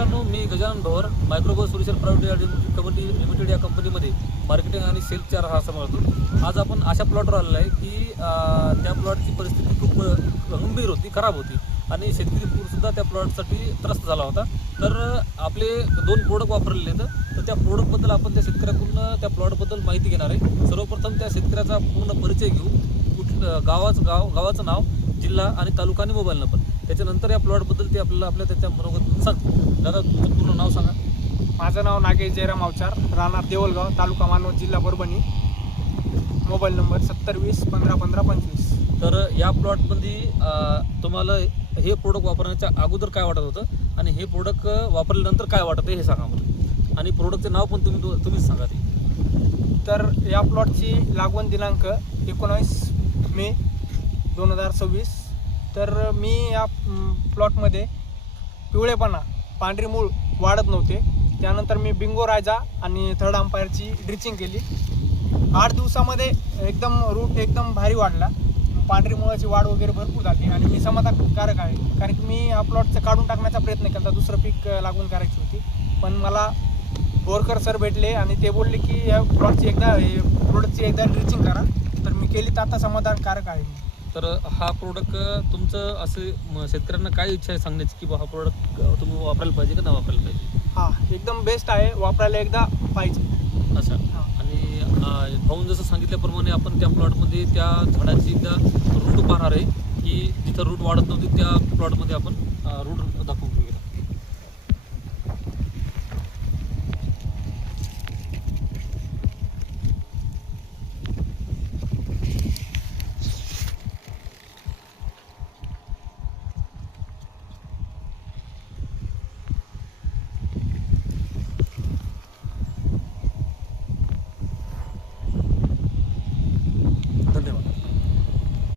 मित्रांनो, मी गजानन भवर मायक्रोगो solution private limited या कंपनीमध्ये मार्केटिंग आणि सेल्सचा हा सांभाळतो. आज आपण अशा प्लॉटवर आलेलो आहे की त्या प्लॉटची परिस्थिती खूप गंभीर होती, खराब होती आणि शेतकरी सुद्धा त्या प्लॉटसाठी त्रस्त झाला होता. तर आपले 2 प्रोडक्ट वापरलेले आहेत. तर त्या प्रोडक्टबद्दल आपण त्या शेतकऱ्याकडून त्या प्लॉटबद्दल माहिती घेणार आहे. सर्वप्रथम त्या शेतकऱ्याचा पूर्ण परिचय घेऊ, गावाचं नाव, जिल्हा आणि तालुका आणि मोबाईल नंबर. त्याच्यानंतर या प्लॉटबद्दल ते आपल्याला त्याच्या मनोगत सांगतो. दादा, तुमचं पूर्ण नाव सांगा. माझं नाव नागेश जयराम अवचार, राहणार देवलगाव, तालुका मानवत, जिल्हा परभणी. Mobile number 7020 15 15 25. तर या प्लॉटमध्ये तुम्हाला हे प्रोडक्ट वापरण्याच्या अगोदर काय वाटत होतं आणि हे प्रोडक्ट वापरल्यानंतर काय वाटत आहे हे सांगा मला. आणि प्रोडक्टचं नाव पण तुम्हीच सांगा ते. तर या प्लॉटची लागवड दिनांक 19 मे 2026. तर मी या प्लॉटमध्ये पिवळेपणा, पांढरी मूळ वाढत नव्हते. त्यानंतर मी बिंगो राजा आणि थर्ड अंपायरची ड्रिचिंग केली. 8 दिवसामध्ये रूट एकदम भारी वाढला. पांढरी मुळाची वाढ वगैरे भरपूर झाली आणि मी समाधानकारक आहे. कारण की मी हा प्लॉटचं काढून टाकण्याचा प्रयत्न केला, दुसरं पीक लागवड करायची होती. पण मला बोरकर सर भेटले आणि ते बोलले की या प्लॉटची प्रोडक्टची एकदा ड्रिचिंग करा. तर मी केली, तर आता समाधानकारक आहे. तर हा प्रोडक्ट तुमचं असे शेतकऱ्यांना काय इच्छा आहे सांगण्याची की हा प्रोडक्ट तुम्ही वापरायला पाहिजे का नाही वापरायला पाहिजे? हां, एकदम बेस्ट आहे, वापरायला एकदा पाहिजे असं. आणि भाऊन जसं सांगितल्याप्रमाणे आपण त्या प्लॉटमध्ये त्या झाडाची एकदा रूट पाहणार आहे की जिथं रूट वाढत नव्हती त्या प्लॉटमध्ये आपण रूट दाखवू.